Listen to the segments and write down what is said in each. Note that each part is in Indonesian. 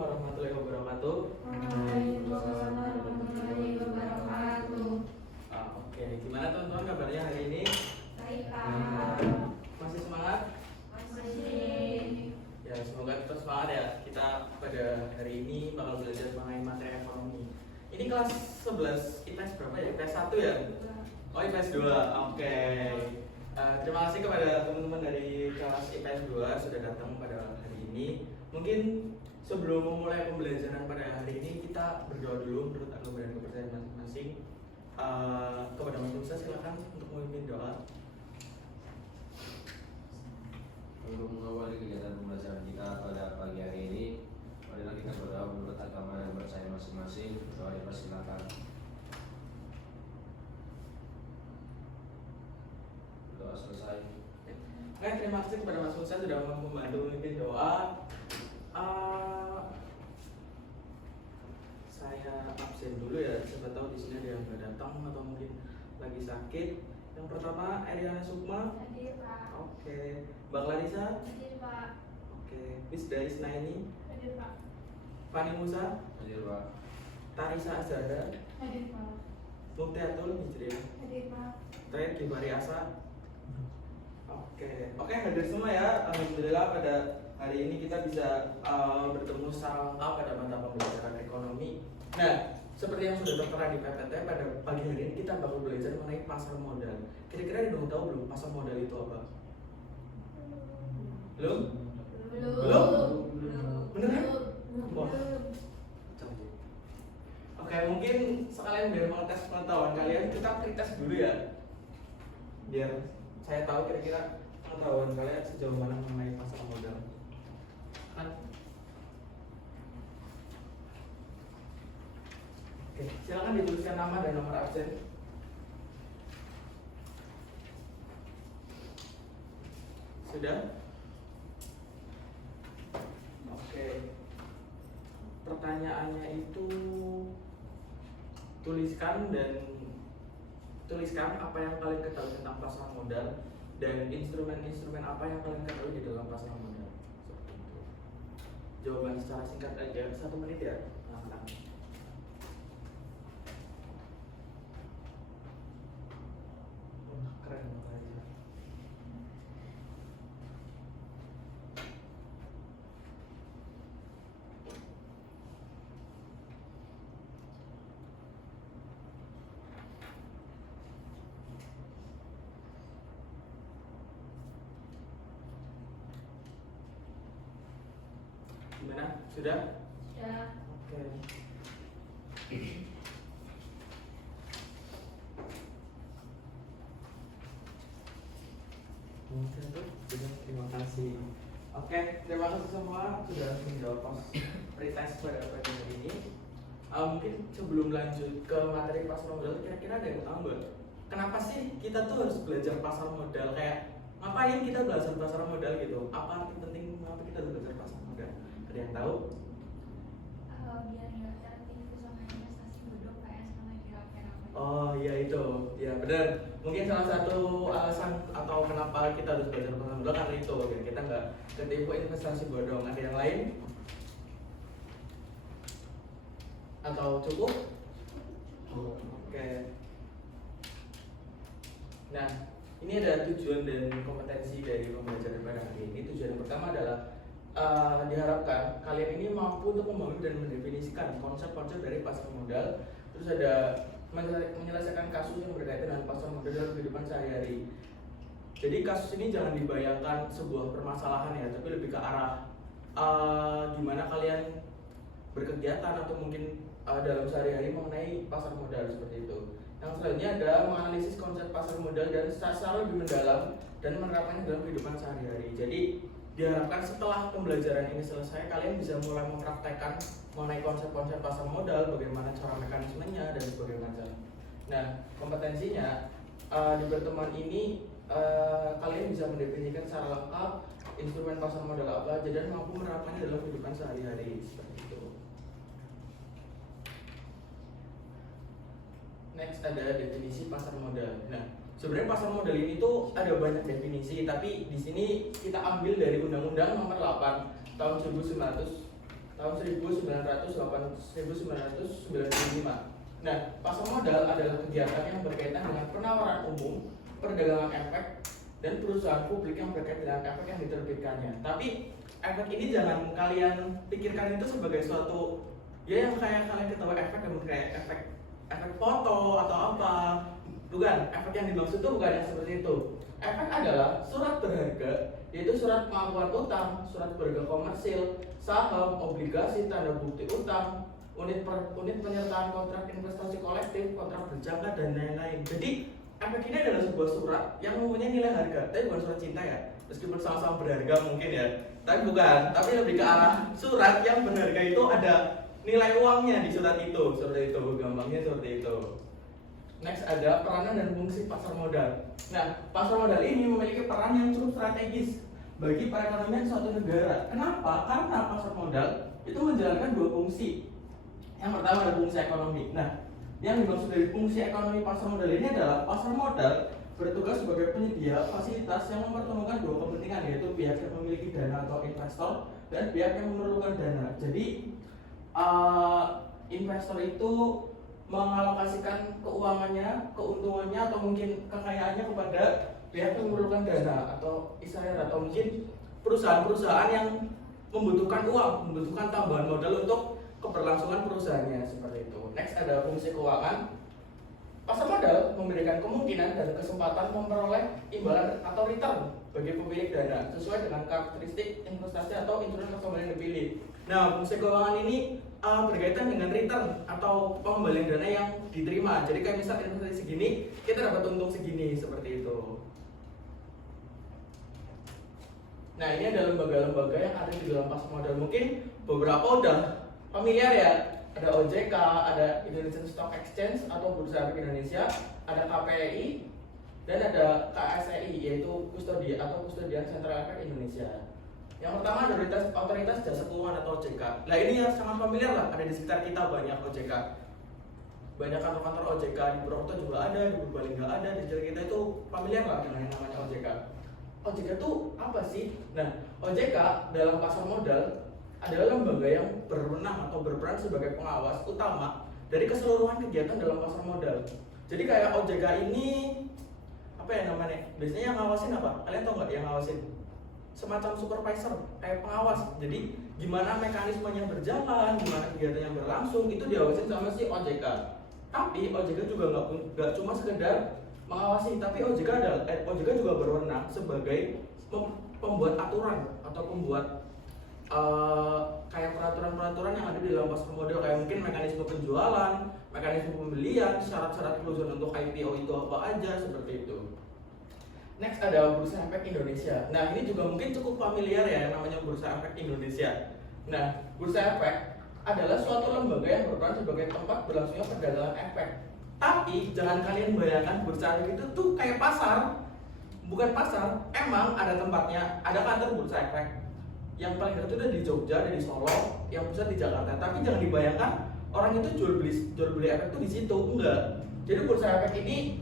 warahmatullahi wabarakatuh. Waalaikumsalam warahmatullahi wabarakatuh. Oke, gimana teman-teman kabarnya hari ini? Baik, Pak. Masih semangat? Masih. Ya, semoga tetap semangat ya. Kita pada hari ini bakal belajar mengenai materi ekonomi. Ini kelas 11, IPS berapa ya? IPS 1 ya? Oh, IPS 2. Oke. Terima kasih kepada teman-teman dari kelas IPS 2 sudah datang pada hari ini. Mungkin sebelum memulai pembelajaran pada hari ini kita berdoa dulu menurut agama dan kepercayaan masing-masing. Kepada Mas Musa silakan untuk memimpin doa. Untuk mengawali kegiatan pembelajaran kita pada pagi hari ini, marilah kita berdoa menurut agama dan kepercayaan masing-masing. Doa dipersilakan. Doa selesai. Oke, terima kasih kepada Mas Musa sudah membantu memimpin doa. Saya absen dulu ya, siapa tahu di sini ada yang nggak datang atau mungkin lagi sakit. Yang pertama Eliana Sukma. Hadir, Pak. Oke. Mbak Clarissa. Hadir, Pak. Oke. Miss Daisnaini. Hadir, Pak. Fani Musa. Hadir, Pak. Tarisa Azhara. Hadir, Pak. Muktiatul Hijriah. Hadir, Pak. Terakhir Gifari Asa. Oke, hadir semua ya. Alhamdulillah pada hari ini kita bisa bertemu secara lengkap pada mata pembelajaran ekonomi. Nah, seperti yang sudah tertera di PPT, pada pagi hari ini kita bakal belajar mengenai pasar modal. Kira-kira ada yang tahu belum pasar modal itu apa? Belum? Belum? Beneran? Wah. Canggih. Oke, mungkin sekalian biar mengetes pengetahuan kalian, kita pretest dulu ya. Biar saya tahu kira-kira pengetahuan kalian sejauh mana mengenai pasar modal. Kan? Oke, silakan dituliskan nama dan nomor absen. Sudah? Oke. Pertanyaannya itu tuliskan apa yang kalian ketahui tentang pasar modal dan instrumen-instrumen apa yang kalian ketahui di dalam pasar modal. Seperti itu. Jawaban secara singkat aja, 1 menit ya. Nah. Keren makanya. Gimana? Sudah? Sudah. Oke. Terima kasih. Oke, terima kasih semua sudah menjawab pretest pada pagi hari ini. Mungkin sebelum lanjut ke materi pasar modal, kira-kira ada yang tahu nggak? Kenapa sih kita tuh harus belajar pasar modal? Kayak ngapain kita belajar pasar modal gitu? Apa arti penting mengapa kita harus belajar pasar modal? Ada yang tahu? Biar nggak tertipu sama investasi bodong kayak sama kira-kira. Oh iya itu, ya benar. Mungkin salah satu alasan atau kenapa kita harus belajar pasar modal karena itu, ya, kita nggak ketipu investasi bodong. Ada yang lain? Atau cukup? Oke. Nah, ini ada tujuan dan kompetensi dari pembelajaran pada hari ini. Tujuan yang pertama adalah diharapkan kalian ini mampu untuk membangun dan mendefinisikan konsep-konsep dari pasar modal. Terus ada menyelesaikan kasus yang berkaitan dengan pasar modal dalam kehidupan sehari-hari. Jadi kasus ini jangan dibayangkan sebuah permasalahan ya, tapi lebih ke arah gimana kalian berkegiatan atau mungkin dalam sehari-hari mengenai pasar modal seperti itu. Yang selanjutnya ada menganalisis konsep pasar modal dan secara lebih mendalam dan menerapkannya dalam kehidupan sehari-hari. Jadi diharapkan setelah pembelajaran ini selesai, kalian bisa mulai mempraktekkan mengenai konsep-konsep pasar modal, bagaimana cara mekanismenya dan sebagainya macam. Nah, kompetensinya di pertemuan ini kalian bisa mendefinisikan secara lengkap instrumen pasar modal apa aja dan mampu menerapkannya dalam kehidupan sehari-hari seperti itu. Next ada definisi pasar modal. Nah, sebenarnya pasar modal ini tuh ada banyak definisi, tapi di sini kita ambil dari Undang-Undang Nomor 8 tahun 1945 tahun 1995. Nah, pasar modal adalah kegiatan yang berkaitan dengan penawaran umum, perdagangan efek, dan perusahaan publik yang berkaitan dengan efek yang diterbitkannya. Tapi efek ini jangan kalian pikirkan itu sebagai suatu ya yang kayak kalian ketahui efek yang kayak efek foto atau apa. Bukan, efek yang dimaksud itu bukan yang seperti itu. Efek adalah surat berharga, yaitu surat pengakuan utang, surat berharga komersil, saham, obligasi, tanda bukti utang, unit penyertaan kontrak investasi kolektif, kontrak berjangka, dan lain-lain. Jadi efek ini adalah sebuah surat yang mempunyai nilai harga, tapi bukan surat cinta ya, meskipun sama-sama berharga mungkin ya, tapi bukan, tapi lebih ke arah surat yang berharga itu ada nilai uangnya di surat itu, seperti itu, gampangnya seperti itu. Next ada peranan dan fungsi pasar modal. Nah, pasar modal ini memiliki peran yang cukup strategis bagi perekonomian suatu negara. Kenapa? Karena pasar modal itu menjalankan dua fungsi. Yang pertama adalah fungsi ekonomi. Nah, yang dimaksud dari fungsi ekonomi pasar modal ini adalah pasar modal bertugas sebagai penyedia fasilitas yang mempertemukan dua kepentingan, yaitu pihak yang memiliki dana atau investor dan pihak yang memerlukan dana. Jadi investor itu mengalokasikan keuangannya, keuntungannya atau mungkin kekayaannya kepada pihak yang memerlukan dana atau istilahnya atau mungkin perusahaan-perusahaan yang membutuhkan uang, membutuhkan tambahan modal untuk keberlangsungan perusahaannya, seperti itu. Next ada fungsi keuangan. Pasar modal memberikan kemungkinan dan kesempatan memperoleh imbalan atau return bagi pemilik dana sesuai dengan karakteristik investasi atau instrumen customer yang dipilih. Nah, fungsi keuangan ini berkaitan dengan return atau pengembalian dana yang diterima. Jadi kayak misal investasi segini, kita dapat untung segini, seperti itu. Nah, ini ada lembaga-lembaga yang ada di dalam pasar modal. Mungkin beberapa udah familiar ya. Ada OJK, ada Indonesian Stock Exchange atau Bursa Efek Indonesia, ada KPI, dan ada KSEI, yaitu Kustodian Sentral Efek Indonesia. Yang pertama ada Otoritas Jasa Keuangan atau OJK. Nah, ini yang sangat familiar lah, ada di sekitar kita banyak OJK. Banyak kantor-kantor OJK, di Purwokerto juga ada, di Purbalingga ada, di sekitar kita itu familiar lah dengan yang namanya OJK. OJK itu apa sih? Nah, OJK dalam pasar modal adalah lembaga yang berwenang atau berperan sebagai pengawas utama dari keseluruhan kegiatan dalam pasar modal. Jadi kayak OJK ini apa ya namanya? Biasanya yang ngawasin apa? Kalian tahu nggak yang ngawasin? Semacam supervisor, kayak pengawas. Jadi gimana mekanismenya berjalan, gimana kegiatannya berlangsung, itu diawasin sama si OJK. Tapi OJK juga nggak cuma sekedar mengawasi, tapi OJK juga berwenang sebagai pembuat aturan atau pembuat kayak peraturan-peraturan yang ada di dalam pasar modal, kayak mungkin mekanisme penjualan, mekanisme pembelian, syarat-syarat perusahaan untuk IPO itu apa aja, seperti itu. Next ada Bursa Efek Indonesia. Nah, ini juga mungkin cukup familiar ya yang namanya Bursa Efek Indonesia. Nah, Bursa Efek adalah suatu lembaga yang berperan sebagai tempat berlangsungnya perdagangan efek. Tapi jangan kalian bayangkan Bursa Efek itu tuh kayak pasar. Bukan pasar, emang ada tempatnya, ada kantor Bursa Efek. Yang paling dekat itu ada di Jogja, ada di Solo, yang pusat di Jakarta. Tapi jangan dibayangkan orang itu jual beli efek itu di situ, enggak. Jadi Bursa Efek ini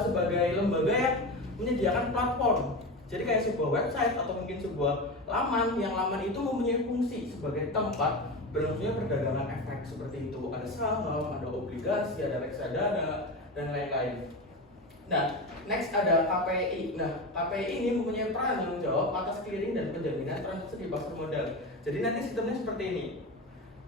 sebagai lembaga yang menyediakan platform. Jadi kayak sebuah website atau mungkin sebuah laman, yang laman itu mempunyai fungsi sebagai tempat berlangsungnya perdagangan efek, seperti itu. Ada saham, ada obligasi, ada reksadana, dan lain-lain. Nah, next ada KPI. Nah, KPI ini mempunyai peran tanggung jawab atas clearing dan penjaminan transaksi di pasar modal. Jadi nanti sistemnya seperti ini.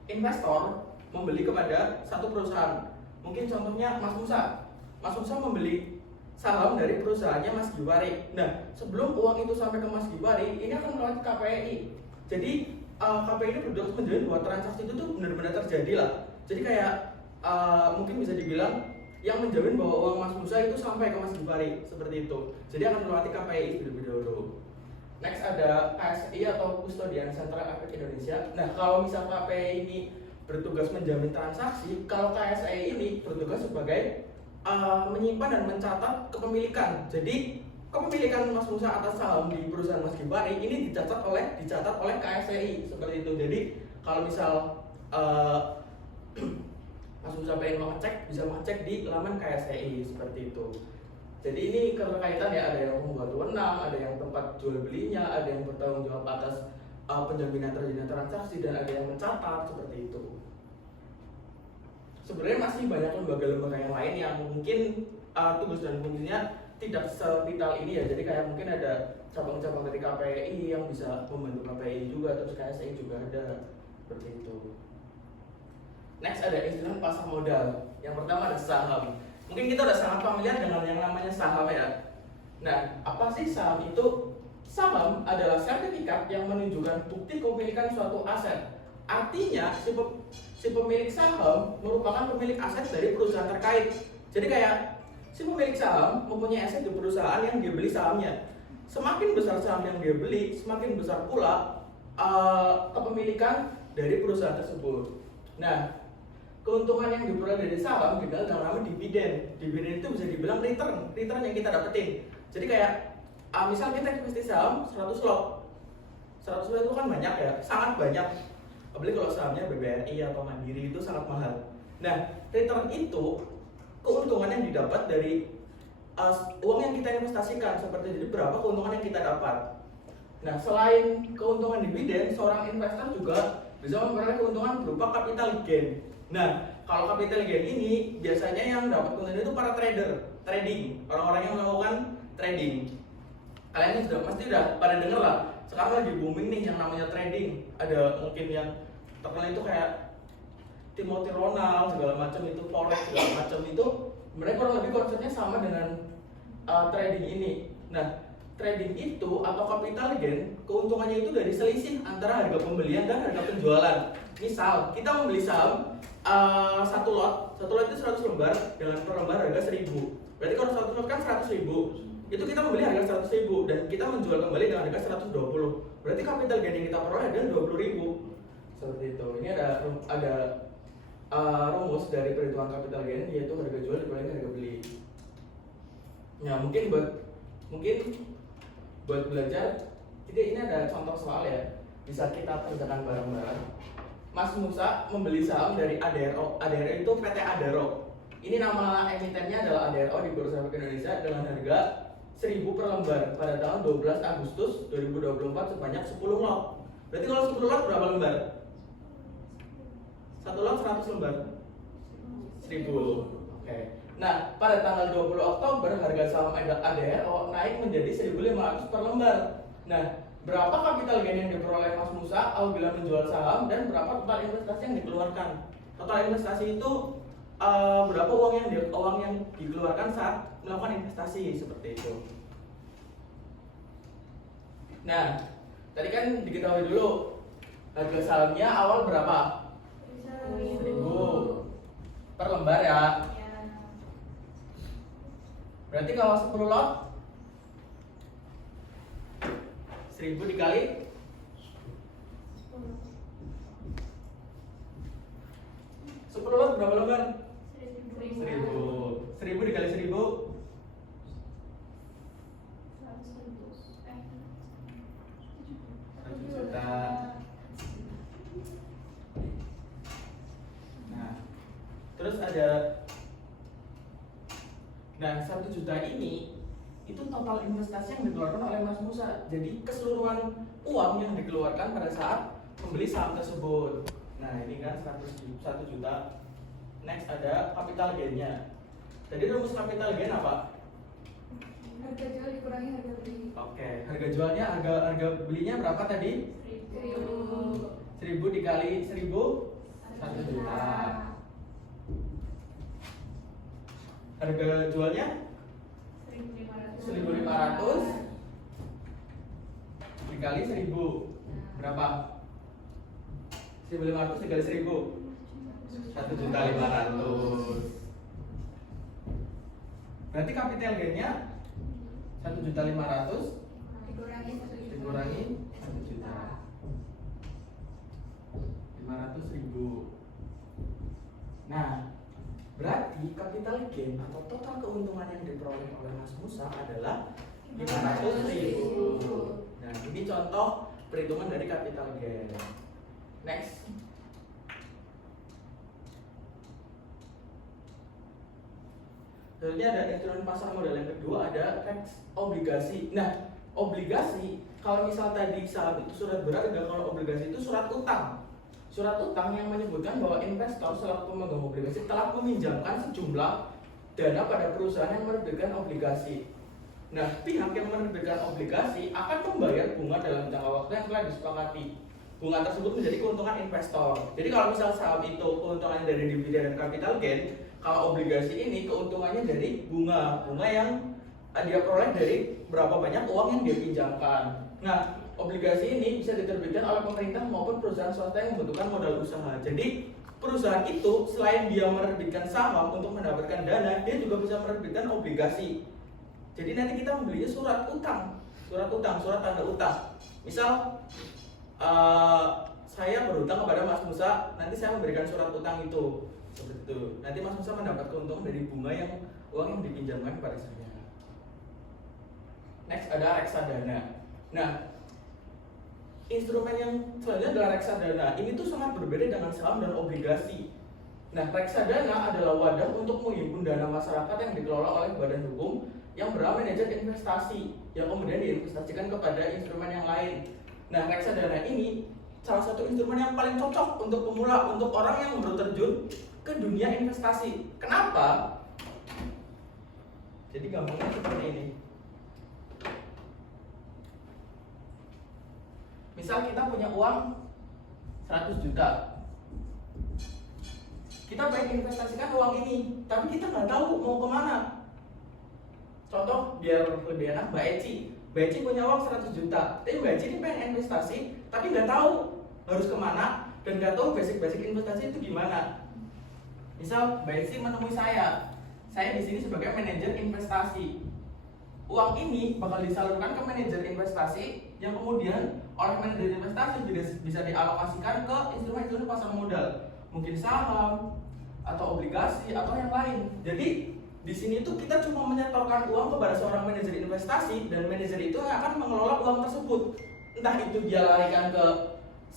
Investor membeli kepada satu perusahaan. Mungkin contohnya Mas Musa. Mas Musa membeli saham dari perusahaannya Mas Giwari. Nah, sebelum uang itu sampai ke Mas Giwari, ini akan melewati KPI. Jadi KPI ini bertugas menjamin bahwa transaksi itu tuh benar-benar terjadi lah. Jadi kayak mungkin bisa dibilang yang menjamin bahwa uang Mas Musa itu sampai ke Mas Giwari, seperti itu. Jadi akan melewati KPI terlebih dahulu. Next ada KSI atau Kustodian Sentral Efek Indonesia. Nah, kalau misal KPI ini bertugas menjamin transaksi, kalau KSI ini bertugas sebagai menyimpan dan mencatat kepemilikan. Jadi kepemilikan Mas Musa atas saham di perusahaan Mas Giwari ini dicatat oleh KSI, seperti itu. Jadi kalau misal Mas Musa pengen mengecek, bisa mengecek di laman KSEI, seperti itu. Jadi ini keterkaitan ya, ada yang membuat wewenang, ada yang tempat jual belinya, ada yang bertanggung jawab atas penjaminan terjadinya transaksi dan ada yang mencatat seperti itu. Sebenarnya masih banyak lembaga-lembaga yang lain yang mungkin tugas dan fungsinya tidak sevital ini ya. Jadi kayak mungkin ada cabang-cabang dari KPI yang bisa membantu KPI juga, terus KSI juga ada seperti itu. Next ada instrumen pasar modal. Yang pertama ada saham. Mungkin kita udah sangat familiar dengan yang namanya saham ya. Nah, apa sih saham itu? Saham adalah sertifikat yang menunjukkan bukti kepemilikan suatu aset. Artinya, si pemilik saham merupakan pemilik aset dari perusahaan terkait. Jadi kayak si pemilik saham mempunyai aset di perusahaan yang dia beli sahamnya. Semakin besar saham yang dia beli, semakin besar pula kepemilikan dari perusahaan tersebut. Nah, keuntungan yang diperoleh dari saham dikenal dengan nama dividen. Dividen itu bisa dibilang return yang kita dapetin. Jadi kayak misal kita investasi saham 100 lot. 100 lot itu kan banyak ya, sangat banyak. Apalagi kalau sahamnya BBRI atau Mandiri itu sangat mahal. Nah, return itu keuntungan yang didapat dari uang yang kita investasikan. Seperti jadi berapa keuntungan yang kita dapat. Nah, selain keuntungan dividen, seorang investor juga bisa memperoleh keuntungan berupa capital gain. Nah, kalau capital gain ini biasanya yang dapat keuntungan itu para trading, orang-orang yang melakukan trading. Kalian sudah pasti udah pada denger lah. Sekarang lagi booming nih yang namanya trading. Ada mungkin yang terkenal itu kayak Timothy Ronald segala macam itu, forex segala macam itu. Mereka kurang lebih konsepnya sama dengan trading ini. Nah, trading itu atau capital gain keuntungannya itu dari selisih antara harga pembelian dan harga penjualan. Misal kita membeli saham satu lot itu 100 lembar dengan per lembar harga 1000. Berarti kalau satu lot kan 100.000. Itu kita membeli harga 100.000 dan kita menjual kembali dengan harga 120. Berarti capital gain yang kita peroleh adalah 20.000. Seperti itu. Ini ada rumus dari perhitungan capital gain, yaitu harga jual dikurangi harga beli. Nah, mungkin buat belajar, jadi ini ada contoh soal ya. Bisa kita kerjakan bareng-bareng. Mas Musa membeli saham dari ADRO. ADRO itu PT Adaro. Ini nama emitennya adalah ADRO di Bursa Efek Indonesia dengan harga 1.000 per lembar pada tanggal 12 Agustus 2024 sebanyak 10 lot. Berarti kalau 10 lot berapa lembar? Satu lot 100 lembar. 1.000. Oke. Nah, pada tanggal 20 Oktober harga saham ADRO naik menjadi 1.500 per lembar. Nah, berapa capital gain yang diperoleh Mas Musa apabila menjual saham dan berapa total investasi yang dikeluarkan? Total investasi itu berapa uang yang dikeluarkan saat melakukan investasi seperti itu. Nah, tadi kan diketahui dulu harga sahamnya awal berapa? 1.000 per lembar ya. Berarti kalau 10 lot 1.000 dikali 10 lot berapa lembar? 1.000 dikali 1.000 1 juta. Nah, terus ada 1 juta ini itu total investasi yang dikeluarkan oleh Mas Musa. Jadi keseluruhan uang yang dikeluarkan pada saat membeli saham tersebut. Nah, ini kan 1 juta. Next ada capital gain-nya. Jadi rumus capital gain apa? Harga jual dikurangi harga beli. Oke, harga jualnya harga belinya berapa tadi? 1.000 dikali 1.000 1 juta. Harga jualnya 1.500 dikali 1.000 berapa? 1.500 dikali 1.000 1.500.000. Berarti capital gain-nya 1.500.000 dikurangi 1 juta 500.000. Nah, berarti capital gain atau total keuntungan yang diperoleh oleh Mas Musa adalah 500.000. Nah, ini contoh perhitungan dari capital gain. Next. Selanjutnya ada instrumen pasar modal yang kedua, ada teks obligasi. Nah, obligasi kalau misal tadi saham itu surat berharga, kalau obligasi itu surat utang. Surat utang yang menyebutkan bahwa investor selaku pemegang obligasi telah meminjamkan sejumlah dana pada perusahaan yang menerbitkan obligasi. Nah, pihak yang menerbitkan obligasi akan membayar bunga dalam jangka waktu yang telah disepakati. Bunga tersebut menjadi keuntungan investor. Jadi kalau misal saham itu keuntungannya dari dividen dan capital gain, kalau obligasi ini keuntungannya dari bunga yang dia peroleh dari berapa banyak uang yang dia pinjamkan. Nah, obligasi ini bisa diterbitkan oleh pemerintah maupun perusahaan swasta yang membutuhkan modal usaha. Jadi perusahaan itu selain dia menerbitkan saham untuk mendapatkan dana, dia juga bisa menerbitkan obligasi. Jadi nanti kita membelinya surat tanda utang. Misal saya berutang kepada Mas Musa, nanti saya memberikan surat utang itu, seperti itu. Nanti Mas Musa mendapat keuntungan dari bunga yang uang yang dipinjamkan kepada saya. Next ada reksadana. Nah, instrumen yang selanjutnya adalah reksadana. Ini tuh sangat berbeda dengan saham dan obligasi. Nah, reksadana adalah wadah untuk menghimpun dana masyarakat yang dikelola oleh badan hukum yang bernama manajer investasi, yang kemudian diinvestasikan kepada instrumen yang lain. Nah, reksadana ini salah satu instrumen yang paling cocok untuk pemula, untuk orang yang baru terjun ke dunia investasi. Kenapa? Jadi gampangnya seperti ini. Misal kita punya uang 100 juta, kita pengen investasikan uang ini, tapi kita nggak tahu mau kemana. Contoh biar lebih enak, Mbak Eci punya uang 100 juta, tapi Mbak Eci ini pengen investasi, tapi nggak tahu harus kemana dan nggak tahu basic investasi itu gimana. Misal Mbak Eci menemui saya di sini sebagai manajer investasi. Uang ini bakal disalurkan ke manajer investasi yang kemudian oleh manajer investasi bisa dialokasikan ke instrumen-instrumen pasar modal, mungkin saham atau obligasi atau yang lain. Jadi di sini tuh kita cuma menyetorkan uang kepada seorang manajer investasi dan manajer itu yang akan mengelola uang tersebut. Entah itu dia larikan ke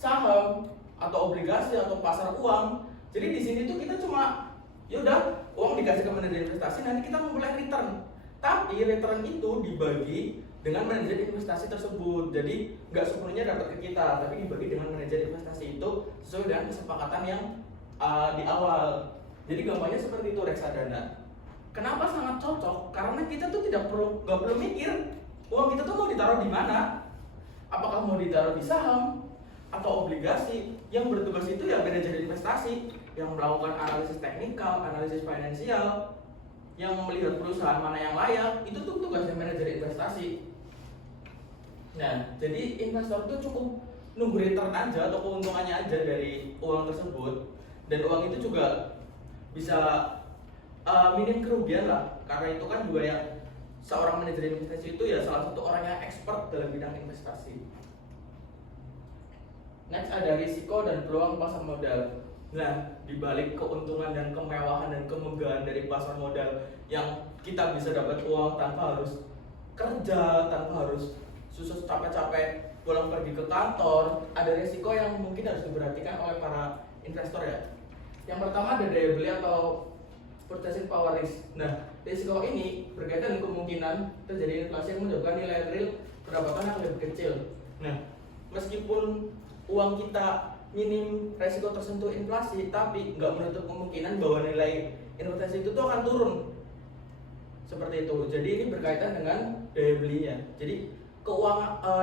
saham atau obligasi atau pasar uang. Jadi di sini tuh kita cuma yaudah uang dikasih ke manajer investasi, nanti kita memperoleh return. Tapi return itu dibagi dengan manajer investasi tersebut. Jadi nggak sepenuhnya dapat ke kita, tapi dibagi dengan manajer investasi itu sesuai dengan kesepakatan yang di awal. Jadi gampangnya seperti itu reksadana. Kenapa sangat cocok? Karena kita tuh nggak perlu mikir uang kita tuh mau ditaruh di mana. Apakah mau ditaruh di saham atau obligasi? Yang bertugas itu ya manajer investasi yang melakukan analisis teknikal, analisis finansial, yang melihat perusahaan mana yang layak. Itu tuh tugasnya manajer investasi. Nah, jadi investor tuh cukup nunggu return aja atau keuntungannya aja dari uang tersebut, dan uang itu juga bisa minim kerugian lah, karena itu kan juga yang seorang manajer investasi itu ya salah satu orang yang expert dalam bidang investasi. Next ada risiko dan peluang pasar modal. Nah, dibalik keuntungan dan kemewahan dan kemegahan dari pasar modal yang kita bisa dapat uang tanpa harus kerja, tanpa harus susah capek-capek pulang pergi ke kantor, ada risiko yang mungkin harus diperhatikan oleh para investor ya. Yang pertama ada daya beli atau purchasing power risk. Nah, risiko ini berkaitan dengan kemungkinan terjadi inflasi yang menyebabkan nilai real pendapatan yang lebih kecil. Nah, meskipun uang kita minim resiko tersentuh inflasi, tapi nggak menutup kemungkinan bahwa nilai investasi itu tuh akan turun. Seperti itu. Jadi ini berkaitan dengan daya belinya. Jadi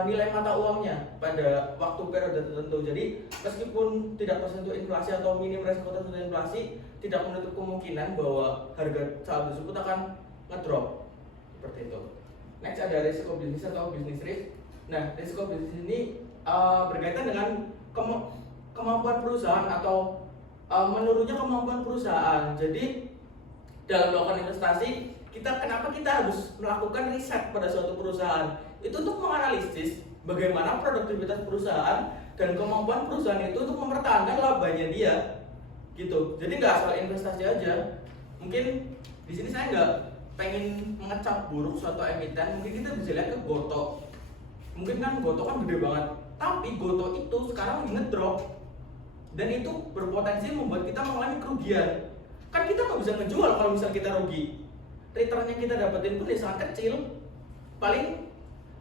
nilai mata uangnya pada waktu periode tertentu. Jadi meskipun tidak tersentuh inflasi atau minim resiko tersentuh inflasi, tidak menutup kemungkinan bahwa harga saham tersebut akan ngedrop. Seperti itu. Next ada risiko bisnis atau business risk. Nah, risiko bisnis ini berkaitan dengan kemampuan perusahaan atau menurunnya kemampuan perusahaan. Jadi dalam melakukan investasi, kenapa kita harus melakukan riset pada suatu perusahaan? Itu untuk menganalisis bagaimana produktivitas perusahaan dan kemampuan perusahaan itu untuk mempertahankan labanya dia, gitu. Jadi nggak asal investasi aja. Mungkin di sini saya nggak pengen mengecap buruk suatu emiten. Mungkin kita bisa lihat ke Gotoh. Mungkin kan Gotoh kan gede banget, tapi Gotoh itu sekarang ngedrop dan itu berpotensi membuat kita mengalami kerugian. Kan kita nggak bisa ngejual kalau misal kita rugi. Returnnya kita dapetin pun sangat kecil. Paling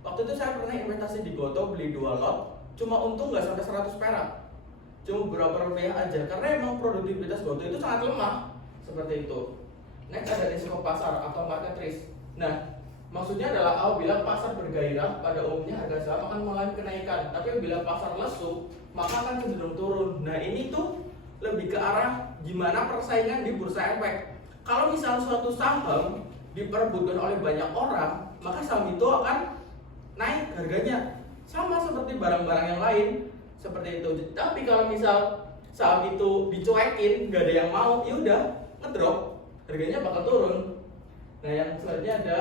Waktu itu saya pernah investasi di Goto, beli 2 lot, cuma untung nggak sampai 100 perak, cuma beberapa rupiah aja, karena emang produktivitas Goto itu sangat lemah, seperti itu. Next ada risiko pasar atau market risk. Nah, maksudnya adalah apabila pasar bergairah, pada umumnya harga saham akan mengalami kenaikan, tapi bila pasar lesu, maka akan cenderung turun. Nah, ini tuh lebih ke arah gimana persaingan di bursa efek. Kalau misal suatu saham diperebutkan oleh banyak orang, maka saham itu akan naik harganya, sama seperti barang-barang yang lain, seperti itu. Tapi kalau misal saham itu dicuekin, nggak ada yang mau, ya udah ngedrop, harganya bakal turun. Nah, yang selanjutnya ada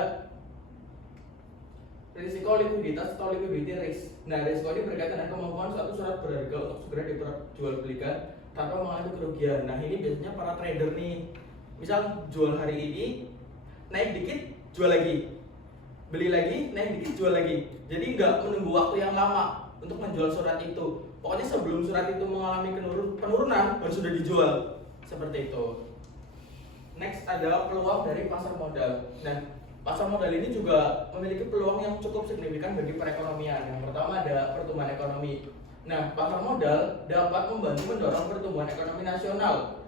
risiko likuiditas atau liquidity risk. Nah, risiko ini berkaitan dengan kemampuan suatu surat berharga untuk segera diperjualbelikan tanpa mengalami kerugian. Nah, ini biasanya para trader nih, misal jual hari ini, naik dikit, jual lagi, beli lagi, naik dikit, jual lagi. Jadi nggak menunggu waktu yang lama untuk menjual surat itu. Pokoknya sebelum surat itu mengalami penurunan, baru sudah dijual, seperti itu. Next ada peluang dari pasar modal. Nah, pasar modal ini juga memiliki peluang yang cukup signifikan bagi perekonomian. Yang pertama ada pertumbuhan ekonomi. Nah, pasar modal dapat membantu mendorong pertumbuhan ekonomi nasional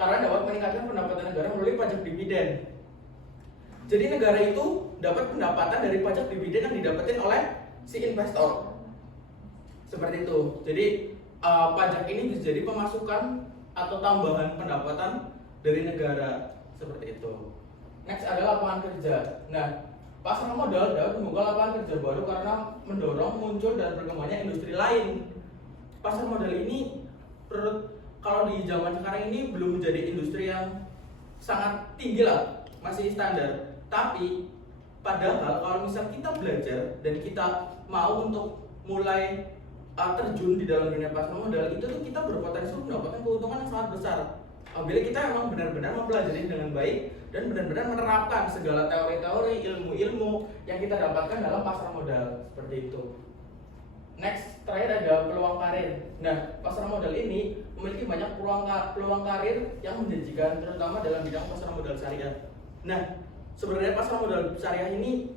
karena dapat meningkatkan pendapatan negara melalui pajak dividen. Jadi negara itu dapat pendapatan dari pajak dividen yang didapetin oleh si investor. Seperti itu. Jadi pajak ini bisa jadi pemasukan atau tambahan pendapatan dari negara, seperti itu. Next adalah lapangan kerja. Nah, pasar modal dapat membuka lapangan kerja baru karena mendorong muncul dan berkembangnya industri lain. Pasar modal ini kalau di zaman sekarang ini belum menjadi industri yang sangat tinggi lah, masih standar. Tapi padahal kalau misal kita belajar dan kita mau untuk mulai terjun di dalam dunia pasar modal, itu tuh kita berpotensi mendapatkan keuntungan yang sangat besar apabila kita memang benar-benar mempelajari dengan baik dan benar-benar menerapkan segala teori-teori, ilmu-ilmu yang kita dapatkan dalam pasar modal, seperti itu. Next, terakhir ada peluang karir. Nah, pasar modal ini memiliki banyak peluang karir yang menjanjikan, terutama dalam bidang pasar modal syariah. Nah, sebenarnya pasar modal syariah ini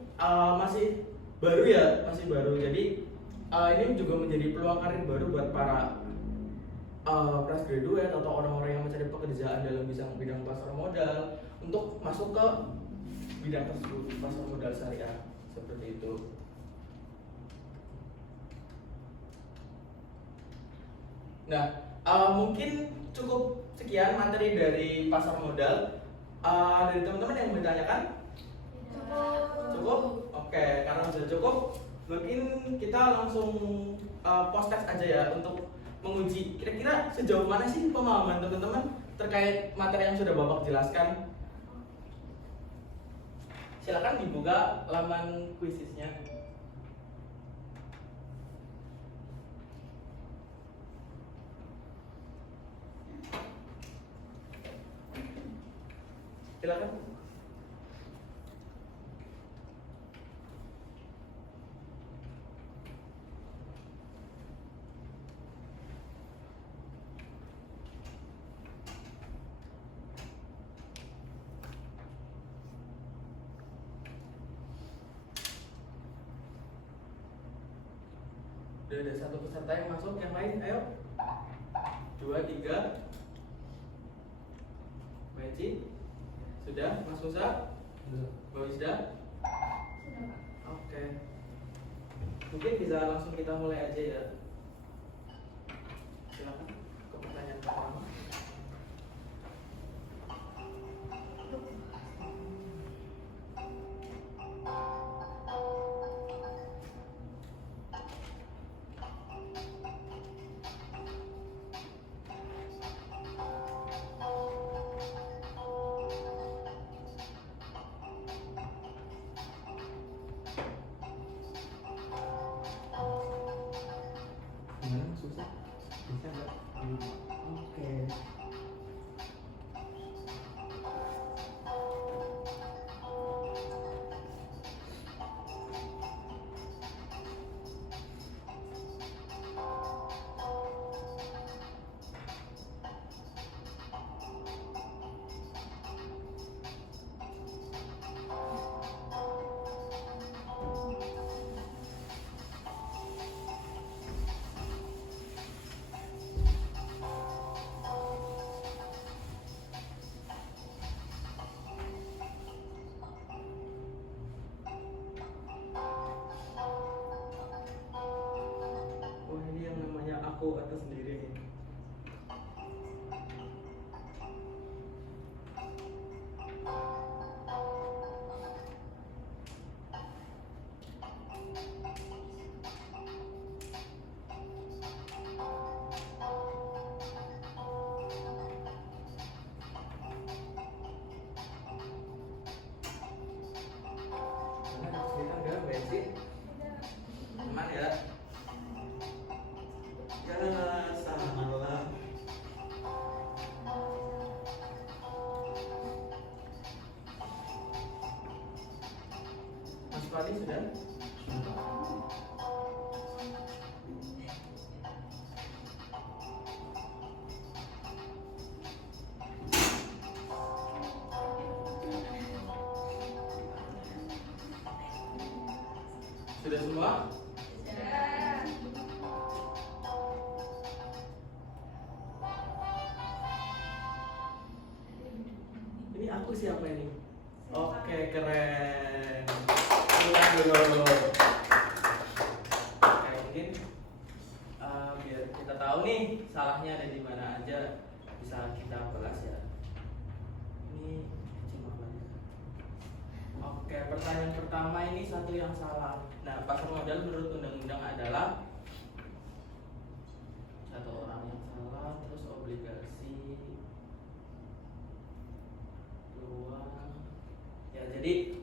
masih baru ya, masih baru. Jadi ini juga menjadi peluang karir baru buat para fresh graduate atau orang-orang yang mencari pekerjaan dalam bidang pasar modal untuk masuk ke bidang tersebut, pasar modal syariah, seperti itu. Nah, mungkin cukup sekian materi dari pasar modal. Dari teman-teman yang bertanyakan? Cukup? Oke, karena sudah cukup, mungkin kita langsung post test aja ya untuk menguji kira-kira sejauh mana sih pemahaman teman-teman terkait materi yang sudah Bapak jelaskan. Silakan dibuka laman quizisnya. Silakan. Udah ada satu peserta yang masuk, yang lain ayo. 2, 3. Meci? Sudah? Mas Musa? Mbak Wisda? Sudah, Pak. Oke. Mungkin bisa langsung kita mulai aja ya. Silakan ke pertanyaan pertama. Gimana Mas Musa? Bisa nggak? Oke. aku atas sendiri nih. Aman ya? Ya, salah. Mas Fadi sudah? Sudah semua? Ini aku siapa ini? Oke, keren. Ulang dulu. Oke, mungkin biar kita tahu nih salahnya ada di mana aja, bisa kita bahas ya. Ini cuma lagi. Oke, pertanyaan pertama ini satu yang salah. Nah, pasar modal menurut undang-undang adalah satu orang yang salah, terus obligasi luang. Ya, jadi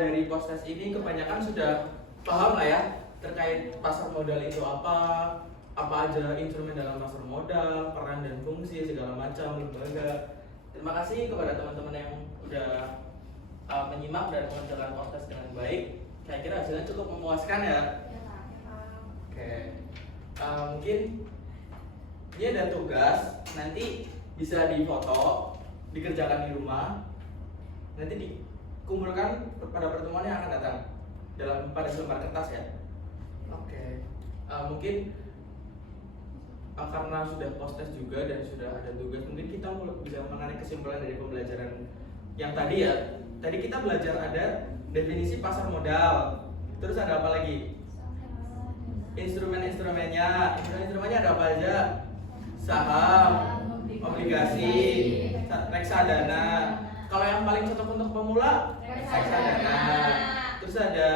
dari post-test ini kebanyakan sudah paham lah ya terkait pasar modal itu apa aja instrumen dalam pasar modal, peran dan fungsi segala macam lembaga. Terima kasih kepada teman-teman yang udah menyimak dan mengerjakan post-test dengan baik. Saya kira hasilnya cukup memuaskan ya. Oke, mungkin ini ada tugas, nanti bisa difoto, dikerjakan di rumah, nanti dikumpulkan pada pertemuan yang akan datang pada selembar kertas ya. Oke, mungkin karena sudah post-test juga dan sudah ada tugas, mungkin kita bisa menarik kesimpulan dari pembelajaran yang tadi ya. Tadi kita belajar ada definisi pasar modal, terus ada apa lagi? Instrumennya ada apa aja? Saham, obligasi, reksadana. Kalau yang paling cocok untuk pemula, reksadana. Terus ada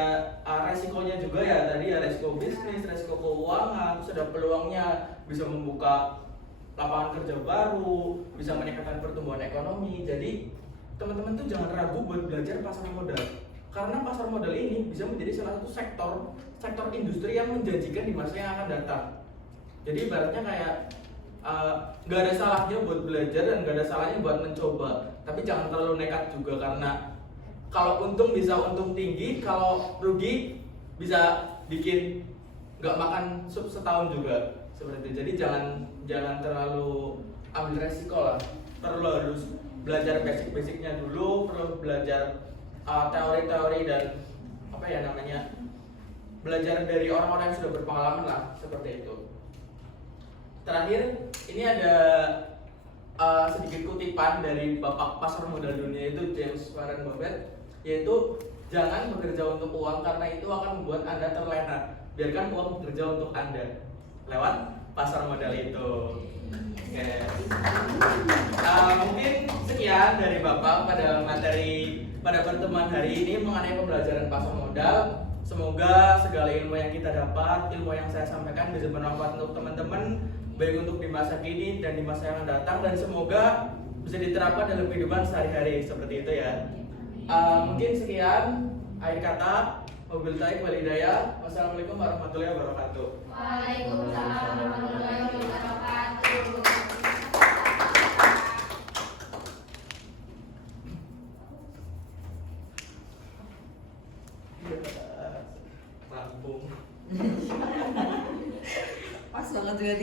resikonya juga ya, tadi ya resiko bisnis, resiko keuangan, terus ada peluangnya, bisa membuka lapangan kerja baru, bisa meningkatkan pertumbuhan ekonomi. Jadi teman-teman tuh jangan ragu buat belajar pasar modal, karena pasar modal ini bisa menjadi salah satu sektor industri yang menjanjikan di masa yang akan datang. Jadi ibaratnya kayak nggak ada salahnya buat belajar dan nggak ada salahnya buat mencoba, tapi jangan terlalu nekat juga, karena kalau untung bisa untung tinggi, kalau rugi bisa bikin nggak makan sup setahun juga seperti itu. Jadi jangan terlalu ambil resiko lah, perlu harus belajar basic-basicnya dulu, perlu belajar teori-teori dan apa ya namanya, belajar dari orang-orang yang sudah berpengalaman lah seperti itu. Terakhir ini ada sedikit kutipan dari Bapak Pasar Modal Dunia itu James Warren Buffett, yaitu jangan bekerja untuk uang karena itu akan membuat Anda terlena. Biarkan uang bekerja untuk Anda lewat pasar modal itu. Oke. Mungkin sekian dari Bapak pada pertemuan hari ini mengenai pembelajaran pasar modal. Semoga segala ilmu yang kita dapat, ilmu yang saya sampaikan bisa bermanfaat untuk teman-teman, baik untuk di masa kini dan di masa yang akan datang, dan semoga bisa diterapkan dalam kehidupan sehari-hari seperti itu ya. Mungkin sekian akhir kata. Wabillahi wal hidayah. Wassalamualaikum warahmatullahi wabarakatuh. Waalaikumsalam warahmatullahi wabarakatuh. Rampung. Pas banget juga